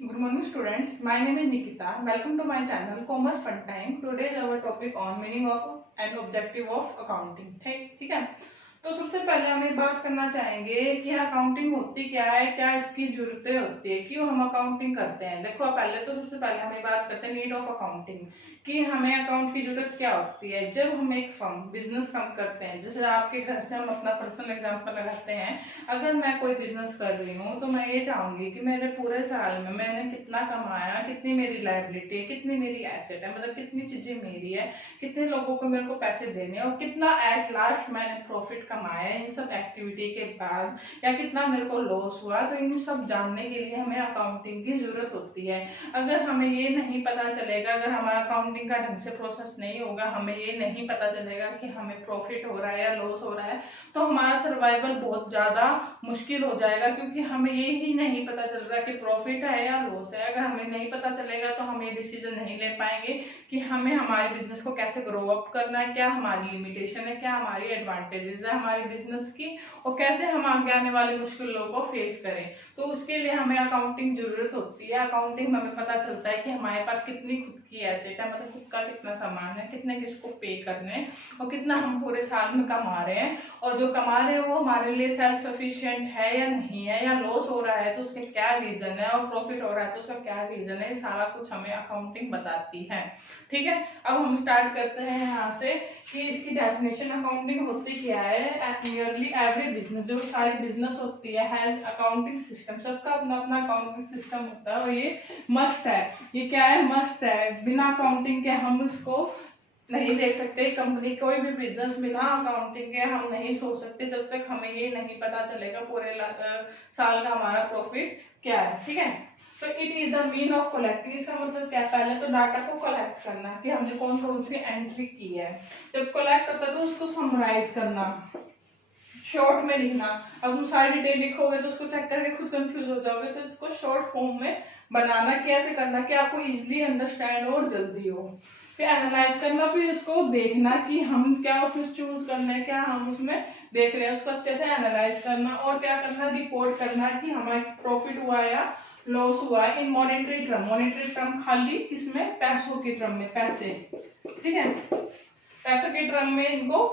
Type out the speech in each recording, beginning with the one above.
Good morning students, my name is Nikita. Welcome to my channel Commerce Fun Time. Today is our topic on meaning of and objective of accounting. ठीक है। तो सबसे पहले हम एक बात करना चाहेंगे कि अकाउंटिंग होती क्या है, क्या इसकी जरूरतें होती है, क्यों हम अकाउंटिंग करते हैं। देखो पहले तो सबसे पहले हम ये बात करते हैं नीड ऑफ अकाउंटिंग कि हमें अकाउंट की जरूरत क्या होती है। जब हम एक फर्म बिजनेस काम करते हैं, जैसे आपके घर से हम अपना पर्सनल एग्जांपल लगाते हैं, अगर मैं कोई बिजनेस कर रही हूँ तो मैं ये चाहूंगी कि मेरे पूरे साल में मैंने कितना कमाया, कितनी मेरी लायबिलिटी है, कितनी मेरी एसेट है, मतलब कितनी चीजें मेरी है, कितने लोगों को मेरे को पैसे देने और कितना एट लास्ट मैंने प्रॉफिट कमाया इन सब एक्टिविटी के बाद, या कितना मेरे को लॉस हुआ। तो इन सब जानने के लिए हमें अकाउंटिंग की जरूरत होती है। अगर हमें ये नहीं पता चलेगा, अगर हमारा अकाउंटिंग का ढंग से प्रोसेस नहीं होगा, हमें ये नहीं पता चलेगा कि हमें प्रॉफिट हो रहा है या लॉस हो रहा है, तो हमारा सर्वाइवल बहुत ज्यादा मुश्किल हो जाएगा, क्योंकि हमें ये ही नहीं पता चल रहा कि प्रॉफिट है या लॉस है। अगर हमें नहीं पता चलेगा तो हम ये डिसीजन नहीं ले पाएंगे कि हमें हमारे बिजनेस को कैसे ग्रो अप करना है, क्या हमारी लिमिटेशन है, क्या हमारी एडवांटेजेस है हमारे बिजनेस की, और कैसे हम आगे आने वाली मुश्किलों को फेस करें। तो उसके लिए हमें अकाउंटिंग जरूरत होती है। अकाउंटिंग में हमें पता चलता है कि हमारे पास कितनी खुद की एसेट है, मतलब खुद का कितना सामान है, कितने किसको पे करने और कितना हम पूरे साल में कमा रहे हैं, और जो कमा रहे हैं वो हमारे लिए सेल्फ सफिशिएंट है या नहीं है, या लॉस हो रहा है तो उसके क्या रीजन है, और प्रॉफिट हो रहा है तो उसका क्या रीजन है। ये सारा कुछ हमें अकाउंटिंग बताती है। ठीक है, अब हम स्टार्ट करते हैं यहाँ से कि इसकी डेफिनेशन अकाउंटिंग होती क्या है। नियरली एवरी बिजनेस, जो सारी बिजनेस होती है, हैज अकाउंटिंग सिस्टम। सबका अपना अपना अकाउंटिंग सिस्टम होता है और ये मस्ट है। ये क्या है? मस्ट है। बिना अकाउंटिंग के हम इसको नहीं देख सकते। कंपनी कोई भी बिजनेस बिना अकाउंटिंग के हम नहीं सोच सकते, जब तक हमें ये नहीं पता चलेगा पूरे साल का हमारा प्रॉफिट क्या है। ठीक है, तो it is the mean of collecting. इसका मतलब क्या है? पहले तो डाटा को कलेक्ट करना कि हमने कौन कौन सी एंट्री की है। जब कलेक्ट करता है तो उसको समराइज करना, शॉर्ट में लिखना। अब तुम सारी डिटेल लिखोगे तो उसको चेक करके खुद कंफ्यूज हो जाओगे, तो इसको शॉर्ट फॉर्म में बनाना। कैसे करना कि आपको इजिली अंडरस्टैंड और जल्दी हो। फिर एनालाइज करना, फिर इसको देखना कि हम क्या उसमें चूज करना है, क्या हम उसमें देख रहे हैं, उसको अच्छे से एनालाइज करना। और क्या करना? रिपोर्ट करना कि हमारा प्रॉफिट हुआ या लॉस हुआ है इन मॉनेटरी टर्म। मॉनेटरी टर्म खाली किसमें? पैसों की टर्म में, पैसे। ठीक है, पैसों के टर्म में इनको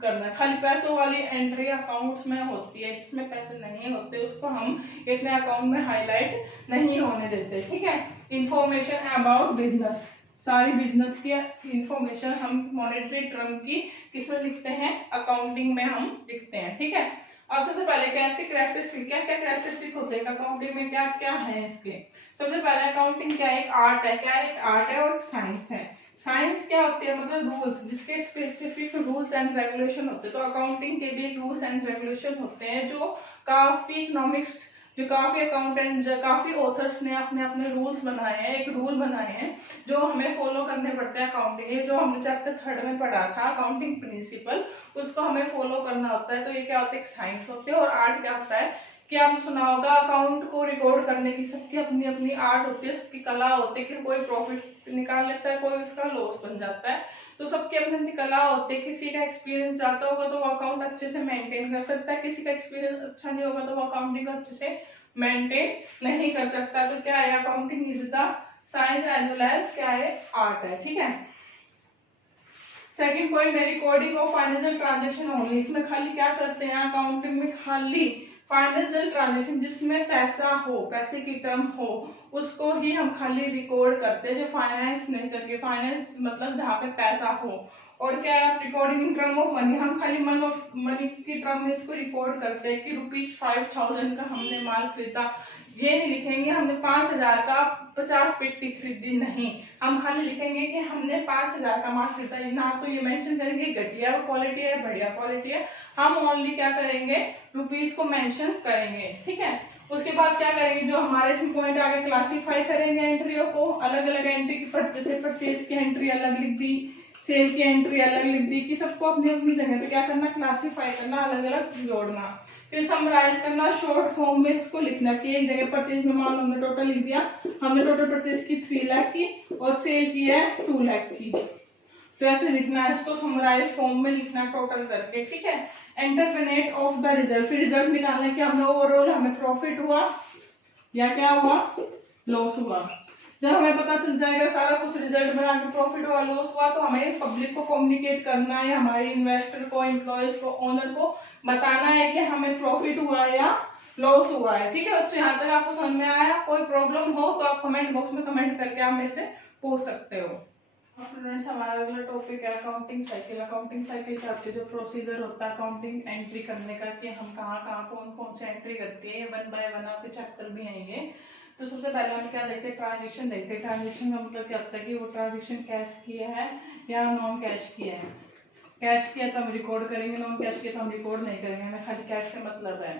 करना। खाली पैसों वाली एंट्री अकाउंट्स में होती है, जिसमें पैसे नहीं होते उसको हम इतने अकाउंट में हाईलाइट नहीं होने देते। ठीक है, इंफॉर्मेशन अबाउट बिजनेस, सारी बिजनेस की इंफॉर्मेशन हम मॉनेटरी टर्म की किसमें लिखते हैं? अकाउंटिंग में हम लिखते हैं। ठीक है, अब सबसे पहले क्या इसके कैरेक्टरिस्टिक, क्या क्या कैरेक्टरिस्टिक होते हैं अकाउंटिंग में, क्या क्या है इसके। सबसे पहले अकाउंटिंग क्या है? एक आर्ट है। क्या एक आर्ट है और साइंस है। साइंस क्या होती है? मतलब रूल्स, जिसके स्पेसिफिक रूल्स एंड रेगुलेशन होते हैं। तो अकाउंटिंग के भी रूल्स एंड रेगुलेशन होते हैं, जो काफी इकोनॉमिक्स, जो काफी अकाउंटेंट, जो काफी ऑथर्स ने अपने अपने रूल्स बनाए हैं, एक रूल बनाए हैं जो हमें फॉलो करने पड़ते हैं अकाउंटिंग के। जो हमने चैप्टर 3 में पढ़ा था अकाउंटिंग प्रिंसिपल, उसको हमें फॉलो करना होता है। तो ये क्या होता है? साइंस होते हैं। और आर्ट क्या होता है कि आपने सुना होगा अकाउंट को रिकॉर्ड करने की सबकी अपनी अपनी आर्ट होती है, सबकी कला होती है कि कोई प्रॉफिट निकाल लेता है, कोई उसका लॉस बन जाता है। तो सबकी अपनी अपनी कला होती है। किसी का एक्सपीरियंस ज्यादा होगा तो वो अकाउंट अच्छे से मेंटेन कर सकता है, किसी का एक्सपीरियंस अच्छा नहीं होगा तो वो अकाउंटिंग अच्छे से मेंटेन नहीं कर सकता। तो क्या है? Accounting is the science as well as क्या है? आर्ट है। ठीक है, सेकंड पॉइंट है recording of financial transaction only. इसमें खाली क्या करते हैं अकाउंटिंग में? खाली फाइनेंशियल ट्रांजैक्शन जिसमें पैसा हो, पैसे की टर्म हो, उसको ही हम खाली रिकॉर्ड करते हैं। जो फाइनेंस नेचर के, फाइनेंस मतलब जहाँ पे पैसा हो। और क्या है? Recording in term of money, हम खाली मनी की टर्म में इसको रिकॉर्ड करते हैं कि ₹5000 का हमने माल खरीदा। ये नहीं लिखेंगे हमने 5000 का 50 पेटी खरीदी, नहीं। हम खाली लिखेंगे कि हमने 5000 का माल खरीदा। ना तो ये मेंशन करेंगे घटिया क्वालिटी है, बढ़िया क्वालिटी है। हम ओनली क्या करेंगे? रुपीस को मेंशन करेंगे। ठीक है, उसके बाद क्या करेंगे? जो हमारे पॉइंट आगे क्लासिफाई करेंगे एंट्रियों को। अलग अलग एंट्री की, परचेज की एंट्री अलग लिख दी, सेल की एंट्री अलग लिख दी, कि सबको अपनी अपनी जगह पे क्या करना? क्लासिफाई करना, अलग अलग जोड़ना। फिर समराइज करना, शॉर्ट फॉर्म में इसको लिखना कि एक जगह परचेज में मान हमने टोटल लिख दिया, हमने टोटल परचेज की 3 लाख की और सेल की है 2 लाख की। तो ऐसे लिखना है इसको, समराइज फॉर्म में लिखना टोटल करके। ठीक है, एंटरप्रेनेट ऑफ द रिजल्ट, फिर रिजल्ट निकालना कि हमें ओवरऑल हमें प्रॉफिट हुआ या क्या हुआ, लॉस हुआ। जब हमें पता चल जाएगा सारा कुछ रिजल्ट में आगे प्रॉफिट हुआ लॉस हुआ, तो हमें पब्लिक को कम्युनिकेट करना है, हमारे इन्वेस्टर को, एम्प्लॉयज को, ओनर को बताना है कि हमें प्रॉफिट हुआ है या लॉस हुआ है। ठीक है बच्चों, यहाँ तक आपको समझ में आया? कोई प्रॉब्लम हो तो आप कमेंट बॉक्स में कमेंट करके आप मेरे से पूछ सकते हो। स्टूडेंट्स, हमारा अगला टॉपिक है अकाउंटिंग साइकिल। अकाउंटिंग साइकिल का आपके जो प्रोसीजर होता है अकाउंटिंग एंट्री करने का, कि हम कहाँ कहाँ कौन कौन से एंट्री करते हैं, वन बाय वन आपके चैप्टर भी आएंगे। तो सबसे पहले हम क्या देखते हैं, ट्रांजेक्शन देखते हैं। ट्रांजेक्शन का मतलब क्या होता है कि वो ट्रांजेक्शन कैश किया है या नॉन कैश किया है। कैश किया तो हम रिकॉर्ड करेंगे, नॉन कैश किया तो हम रिकॉर्ड नहीं करेंगे, हमें खाली कैश का मतलब है।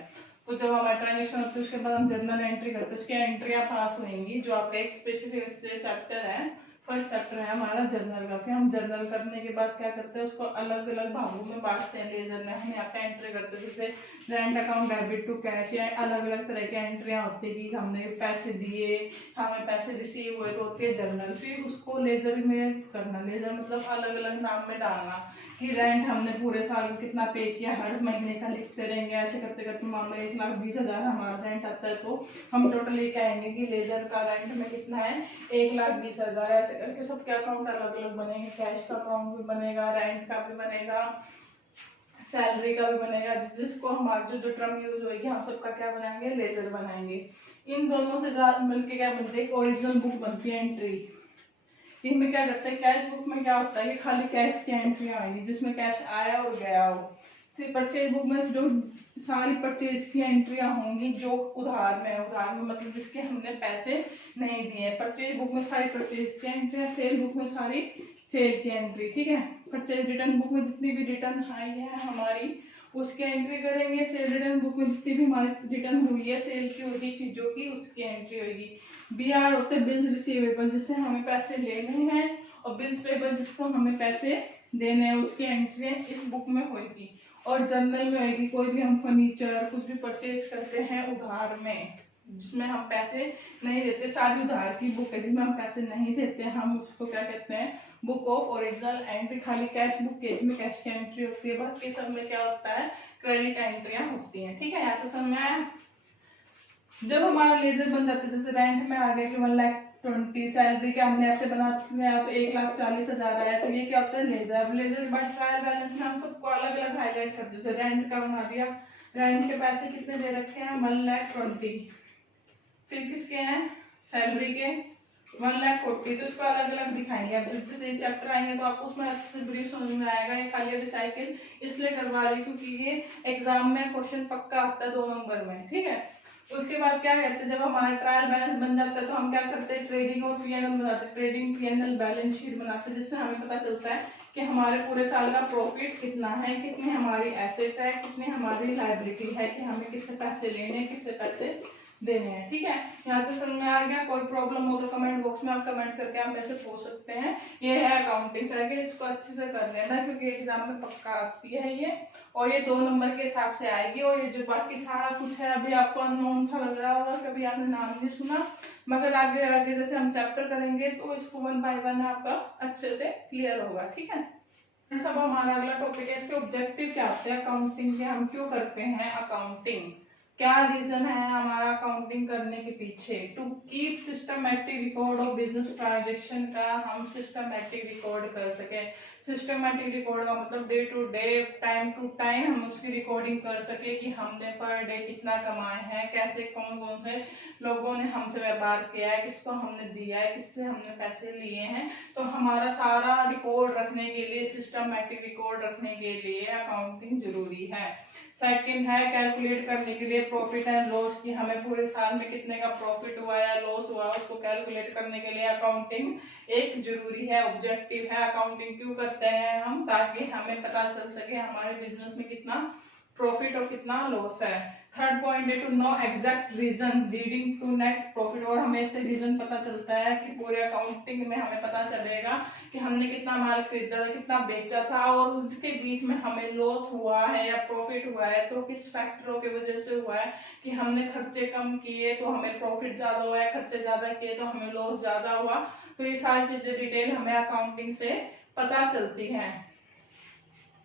तो जब हमारा ट्रांजेक्शन होता है उसके बाद हम जर्नल एंट्री करते हैं, उसकी एंट्रियां पास होंगी, जो आपका एक स्पेसिफिक चैप्टर है, फर्स्ट चैप्टर है हमारा जर्नल का। फिर हम जर्नल करने के बाद क्या करते हैं, उसको अलग अलग भागों में बांटते हैं लेजर में, हम यहाँ पे एंट्री करते हैं। जैसे rent account, debit to cash, या अलग अलग तरह की एंट्रियां होती है कि हमने पैसे दिए, हमें पैसे रिसीव हुए, तो होती है जर्नल। फिर उसको लेजर में करना, लेजर मतलब अलग अलग नाम में डालना कि रेंट हमने पूरे साल में कितना पे किया, हर महीने का लिखते रहेंगे। ऐसे करते करते मान लो 1,20,000 हमारा रेंट आता है, तो हम टोटल ये कहेंगे कि लेजर का रेंट में कितना है, 1,20,000। ऐसे करके सबके अकाउंट अलग अलग बनेंगे, कैश का अकाउंट भी बनेगा, रेंट का भी बनेगा, सैलरी का भी बनेगा। जिसको हमारे जो टर्म यूज होगी हम सबका क्या बनाएंगे, लेजर बनाएंगे। इन दोनों से मिलकर क्या बनती है, ओरिजिनल बुक बनती है एंट्री। इनमें क्या करते हैं, कैश बुक में क्या होता है कि खाली कैश की एंट्री आएगी जिसमें कैश आया और गया हो। परचेज बुक में जो सारी परचेज की एंट्रियां होंगी जो उधार में है, उधार में मतलब जिसके हमने पैसे नहीं दिए। परचेज बुक में सारी परचेज की एंट्री, सेल बुक में सारी सेल की एंट्री। ठीक है, परचेज रिटर्न बुक में जितनी भी रिटर्न आई है हमारी उसकी एंट्री करेंगे। सेल रिटर्न बुक में जितनी भी हमारी रिटर्न हुई है सेल की होगी चीजों की, उसकी एंट्री होगी। BR होते हैं बिल्स रिसीवेबल, जिससे हमें पैसे लेने हैं, और बिल्स पेबल जिसको हमें पैसे देने हैं, उसकी एंट्री इस बुक में होगी। और जर्नल में होगी कोई भी हम फर्नीचर कुछ भी परचेज करते हैं उधार में, जिसमें हम पैसे नहीं देते, सारी उधार की बुक है जिसमें हम पैसे नहीं देते, हम उसको क्या कहते हैं, बुक ऑफ ओरिजिनल एंट्री। खाली कैश बुक के इसमें कैश की एंट्री होती है, बाकी सब में क्या होता है, क्रेडिट एंट्रियां होती हैं। ठीक है, यहाँ तो समझ में आया? जब हमारा लेजर बन जाता है, जैसे रेंट में आ गया कि 1,20,000, सैलरी के हमने ऐसे बना दिया तो 1,40,000 आया, तो ये क्या होता है, लेजर। लेजर बाद ट्रायल बैलेंस में हम सबको अलग अलग हाईलाइट करते हैं। जैसे रेंट का बना दिया, रेंट के पैसे कितने दे रखे हैं, 1,20,000। फिर किसके हैं, सैलरी के 1,40,000, तो उसको अलग अलग दिखाएंगे। अब जैसे चैप्टर आएंगे तो आपको उसमें अच्छे से ब्रीफ समझ में आएगा। ये खाली अभी साइकिल इसलिए करवा रही क्योंकि ये एग्जाम में क्वेश्चन पक्का आता है 2 नंबर में। ठीक है, उसके बाद क्या कहते हैं, जब हमारा ट्रायल बैलेंस बन जाता है तो हम क्या करते हैं, ट्रेडिंग और पीएनएल बनाते हैं। ट्रेडिंग पीएनएल बैलेंस शीट बनाते हैं, जिससे हमें पता चलता है कि हमारे पूरे साल का प्रॉफिट कितना है, कितनी हमारी एसेट है, कितनी हमारी लायबिलिटी है, कि हमें किससे पैसे लेने हैं, किससे पैसे देने हैं। ठीक है, यहाँ तो समझ में आ गया? कोई प्रॉब्लम हो तो कमेंट बॉक्स में आप कमेंट करके आप मेरे से पूछ सकते हैं। ये है अकाउंटिंग साइकिल, इसको अच्छे से कर लेना क्योंकि एग्जाम में पक्का आती है ये, और ये 2 नंबर के हिसाब से आएगी। और ये जो बाकी सारा कुछ है अभी आपको अननोन सा लग रहा होगा, कभी आपने नाम नहीं सुना, मगर आगे आगे जैसे हम चैप्टर करेंगे तो इसको 1 बाय 1 आपका अच्छे से क्लियर होगा। ठीक है, सब हमारा अगला टॉपिक है, इसके ऑब्जेक्टिव क्या होते हैं अकाउंटिंग के, हम क्यों करते हैं अकाउंटिंग, क्या रीजन है हमारा अकाउंटिंग करने के पीछे। To keep systematic record of business transaction का, हम सिस्टमैटिक रिकॉर्ड कर सके। सिस्टमैटिक रिकॉर्ड का मतलब day to day, time to time हम उसकी रिकॉर्डिंग कर सके कि हमने पर डे कितना कमाए हैं, कैसे कौन कौन से लोगों ने हमसे व्यापार किया है, किसको हमने दिया है, किससे हमने पैसे लिए हैं। तो हमारा सारा रिकॉर्ड रखने के लिए, सिस्टमैटिक रिकॉर्ड रखने के लिए अकाउंटिंग जरूरी है। सेकंड है कैलकुलेट करने के लिए प्रॉफिट एंड लॉस, की हमें पूरे साल में कितने का प्रॉफिट हुआ या लॉस हुआ, उसको कैलकुलेट करने के लिए अकाउंटिंग एक जरूरी है, ऑब्जेक्टिव है। अकाउंटिंग क्यों करते हैं हम, ताकि हमें पता चल सके हमारे बिजनेस में कितना प्रॉफिट और कितना लॉस है। थर्ड पॉइंट है to know exact reason leading to net profit, और हमें इससे रीजन पता चलता है कि पूरे अकाउंटिंग में हमें पता चलेगा कि हमने कितना माल खरीदा था, कितना बेचा था, और उसके बीच में हमें लॉस हुआ है या प्रॉफिट हुआ है तो किस फैक्टरों की वजह से हुआ है, कि हमने खर्चे कम किए तो हमें प्रॉफिट ज्यादा हुआ है, खर्चे ज्यादा किए तो हमें लॉस ज्यादा हुआ। तो ये सारी चीजें डिटेल हमें अकाउंटिंग से पता चलती है।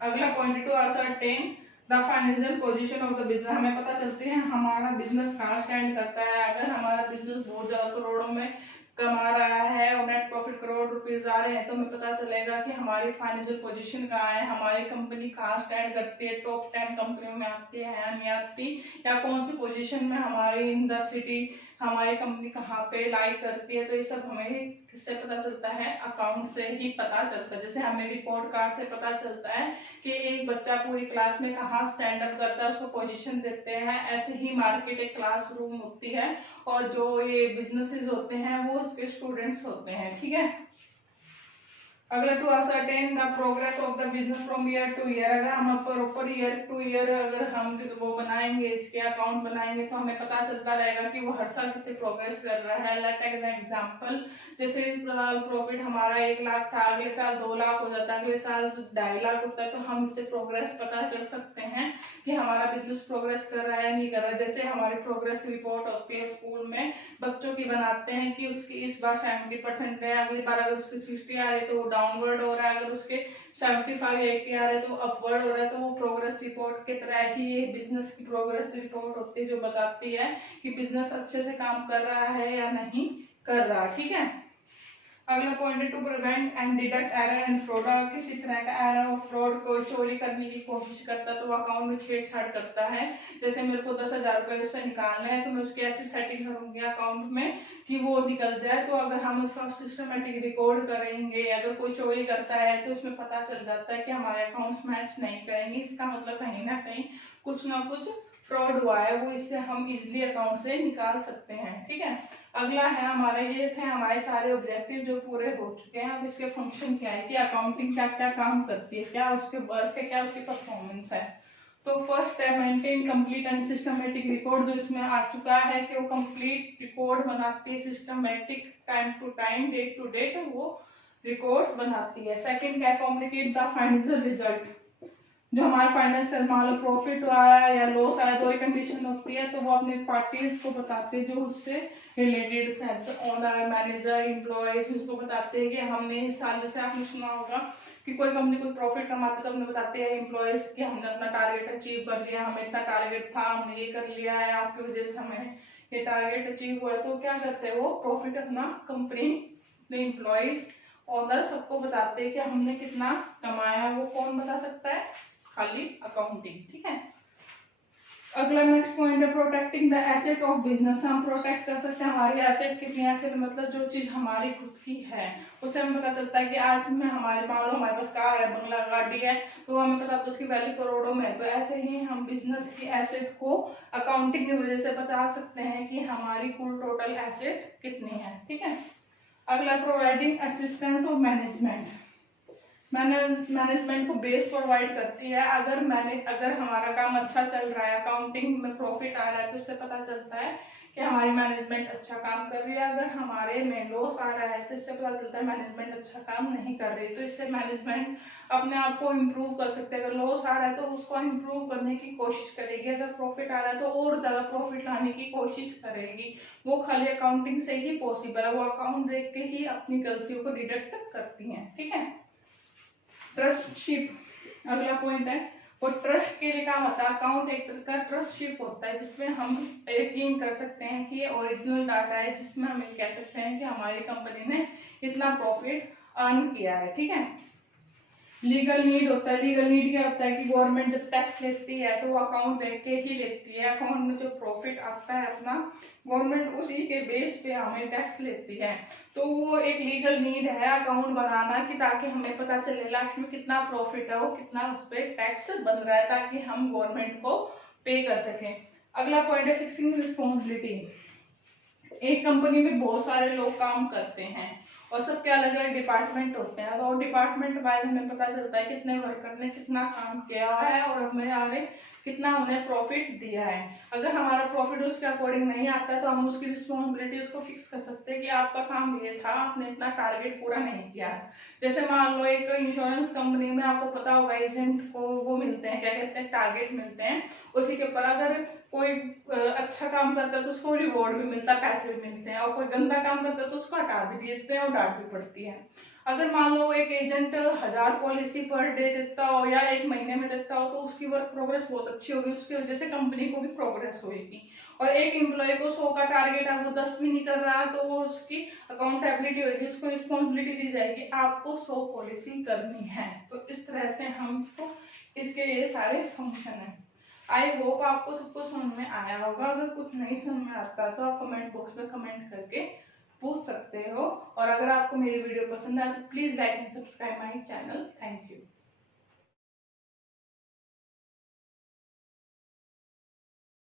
अगला point two ascertain the financial position of the business, हमें पता चलती है हमारा बिजनेस कहाँ स्टैंड करता है। अगर हमारा बिजनेस बहुत ज्यादा करोड़ों में कमा रहा है और नेट प्रॉफिट करोड़ रुपीज आ रहे हैं, तो हमें पता चलेगा कि हमारी फाइनेंशियल पोजीशन कहाँ है, हमारी कंपनी कहाँ स्टैंड करती है, टॉप 10 कंपनियों में आती है या नहीं आती, या कौन सी पोजीशन में हमारी इन द सिटी हमारी कंपनी कहाँ पे लाई करती है। तो ये सब हमें किससे पता चलता है, अकाउंट से ही पता चलता है। जैसे हमें रिपोर्ट कार्ड से पता चलता है कि एक बच्चा पूरी क्लास में कहाँ स्टैंड अप करता है, उसको पोजीशन देते हैं, ऐसे ही मार्केट एक क्लास रूम होती है और जो ये बिजनेसेस होते हैं वो उसके स्टूडेंट्स होते हैं, ठीक है। अगला to ascertain the progress of the business from year to year, अगर हम प्रॉपर ईयर टू ईयर अगर हम वो बनाएंगे, इसके अकाउंट बनाएंगे, तो हमें पता चलता रहेगा कि वो हर साल कितने प्रोग्रेस कर रहा है। लेट टेक एन एग्जांपल, जैसे प्रॉफिट हमारा 1 लाख था, अगले साल 2 लाख हो जाता है, अगले साल 2.5 लाख होता है, तो हम इससे प्रोग्रेस पता कर सकते हैं कि हमारा बिजनेस प्रोग्रेस कर रहा है या नहीं कर रहा है। जैसे हमारी प्रोग्रेस रिपोर्ट होती है स्कूल में बच्चों की बनाते हैं कि उसकी इस बार 70% है, अगली बार अगर उसकी 60 आ रही है तो वो डाउनवर्ड हो रहा है, अगर उसके 75-80 आ रहे हैं तो अपवर्ड हो रहा है। तो वो प्रोग्रेस रिपोर्ट की तरह ही ये बिजनेस की प्रोग्रेस रिपोर्ट होती है जो बताती है कि बिजनेस अच्छे से काम कर रहा है या नहीं कर रहा, ठीक है। अगला पॉइंट है to prevent and deduct error and fraud, अगर किसी तरह का एरर और फ्रॉड को चोरी करने की कोशिश करता है तो वो अकाउंट में छेड़छाड़ करता है। जैसे मेरे को 10,000 रुपए उससे निकालना है, तो मैं उसकी ऐसी सेटिंग करूंगी अकाउंट में कि वो निकल जाए। तो अगर हम उसका सिस्टमेटिक रिकॉर्ड करेंगे, अगर कोई चोरी करता है तो इसमें पता चल जाता है कि हमारे अकाउंट्स मैच नहीं करेंगे, इसका मतलब कहीं ना कहीं कुछ ना कुछ फ्रॉड हुआ है, वो इससे हम इजिली अकाउंट से निकाल सकते हैं, ठीक है। अगला है हमारे, ये थे हमारे सारे ऑब्जेक्टिव जो पूरे हो चुके हैं। अब इसके फंक्शन क्या है कि अकाउंटिंग क्या क्या काम करती है, क्या उसके वर्क है, क्या उसकी परफॉर्मेंस है। तो फर्स्ट है maintain complete and systematic record, जो इसमें आ चुका है कि वो कंप्लीट रिकॉर्ड बनाती है, systematic time to time date to date वो रिकॉर्ड्स बनाती है। सेकंड क्या, कम्युनिकेट द फाइनेंशियल रिजल्ट, जो हमारे फाइनेंशियल मान लो प्रॉफिट आया या लॉस आया, दो ही कंडीशन होती है, तो वो अपने पार्टीज को बताते हैं जो उससे रिलेटेड है, ओनर मैनेजर एम्प्लॉयज, उसको बताते हैं कि हमने इस साल, जैसे आपने सुना होगा कि कोई कंपनी कोई प्रॉफिट कमाते है तो हमने बताते हैं एम्प्लॉयज कि हमने अपना टारगेट अचीव कर लिया, हमें इतना टारगेट था, हमने ये कर लिया है, आपकी वजह से हमें ये टारगेट अचीव हुआ है। तो क्या करते हैं वो प्रॉफिट अपना कंपनी एम्प्लॉयज ओनर सबको बताते हैं कि हमने कितना कमाया। वो कौन बता सकता है, खाली अकाउंटिंग, ठीक है। अगला नेक्स्ट पॉइंट है protecting the asset of business, हम प्रोटेक्ट कर सकते हैं हमारी एसेट। कितनी एसेट, मतलब जो चीज हमारी खुद की है, उससे हमें पता चलता है कि आज में हमारे मान लो हमारे पास कार है, बंगला, गाड़ी है, तो हमें पता है उसकी वैल्यू करोड़ों में है। तो ऐसे ही हम बिजनेस की एसेट को अकाउंटिंग की वजह से बता सकते हैं कि हमारी कुल टोटल एसेट कितनी है, ठीक है। अगला providing assistance of management, management को बेस प्रोवाइड करती है। अगर हमारा काम अच्छा चल रहा है, अकाउंटिंग में प्रॉफिट आ रहा है, तो इससे पता चलता है कि हमारी मैनेजमेंट अच्छा काम कर रही है। अगर हमारे में लॉस आ रहा है तो इससे पता चलता है मैनेजमेंट अच्छा काम नहीं कर रही। तो इससे मैनेजमेंट अपने आप को इम्प्रूव कर सकते हैं। अगर लॉस आ रहा है तो उसको इम्प्रूव करने की कोशिश करेगी, अगर प्रॉफिट आ रहा है तो और ज्यादा प्रॉफिट लाने की कोशिश करेगी। वो खाली अकाउंटिंग से ही पॉसिबल है, वो अकाउंट देख के ही अपनी गलतियों को डिडक्ट करती है, ठीक है। ट्रस्टशिप, अगला पॉइंट है वो ट्रस्ट के लिए काम होता है। अकाउंट एक तरह का ट्रस्टशिप होता है जिसमें हम यकीन कर सकते हैं कि ये ओरिजिनल डाटा है, जिसमें हम कह सकते हैं कि हमारी कंपनी ने इतना प्रॉफिट अर्न किया है, ठीक है। लीगल नीड होता है, लीगल नीड क्या होता है कि गवर्नमेंट जब टैक्स लेती है तो वो अकाउंट देख के ही लेती है। अकाउंट में जो प्रॉफिट आता है अपना, गवर्नमेंट उसी के बेस पे हमें टैक्स लेती है। तो वो एक लीगल नीड है अकाउंट बनाना कि ताकि हमें पता चले लास्ट में कितना प्रॉफिट है, वो कितना उस पर टैक्स बन रहा है, ताकि हम गवर्नमेंट को पे कर सकें। अगला पॉइंट है फिक्सिंग रिस्पॉन्सिबिलिटी, एक कंपनी में बहुत सारे लोग काम करते हैं और सबके अलग अलग डिपार्टमेंट होते हैं, और डिपार्टमेंट वाइज हमें पता चलता है कितने वर्कर ने कितना काम किया हुआ है और हमें आगे कितना उन्हें प्रॉफिट दिया है। अगर हमारा प्रॉफिट उसके अकॉर्डिंग नहीं आता तो हम उसकी रिस्पॉन्सिबिलिटी उसको फिक्स कर सकते हैं कि आपका काम ये था, आपने इतना टारगेट पूरा नहीं किया। जैसे मान लो एक इंश्योरेंस कंपनी में आपको पता होगा एजेंट को वो मिलते हैं, क्या कहते हैं, टारगेट मिलते हैं। उसी के ऊपर अगर कोई अच्छा काम करता है तो उसको रिवॉर्ड भी मिलता है, पैसे भी मिलते हैं, और कोई गंदा काम करता है तो उसको हटा भी देते हैं और डांट भी पड़ती है। अगर मान लो एक एजेंट 1000 पॉलिसी पर डे देता हो या एक महीने में देता हो तो उसकी वर्क प्रोग्रेस बहुत अच्छी होगी, उसकी वजह से कंपनी को भी प्रोग्रेस होगी। और एक एम्प्लॉय को 100 का टारगेट है, वो 10 भी नहीं कर रहा तो वो उसकी अकाउंटेबिलिटी होगी, उसको रिस्पॉन्सिबिलिटी दी जाएगी, आपको 100 पॉलिसी करनी है। तो इस तरह से हम इसको, इसके ये सारे फंक्शन है। आई होप आपको सब कुछ समझ में आया होगा। अगर कुछ नहीं समझ में आता तो आप कमेंट बॉक्स में कमेंट करके पूछ सकते हो। और अगर आपको मेरी वीडियो पसंद आए तो please like and subscribe my channel. Thank you.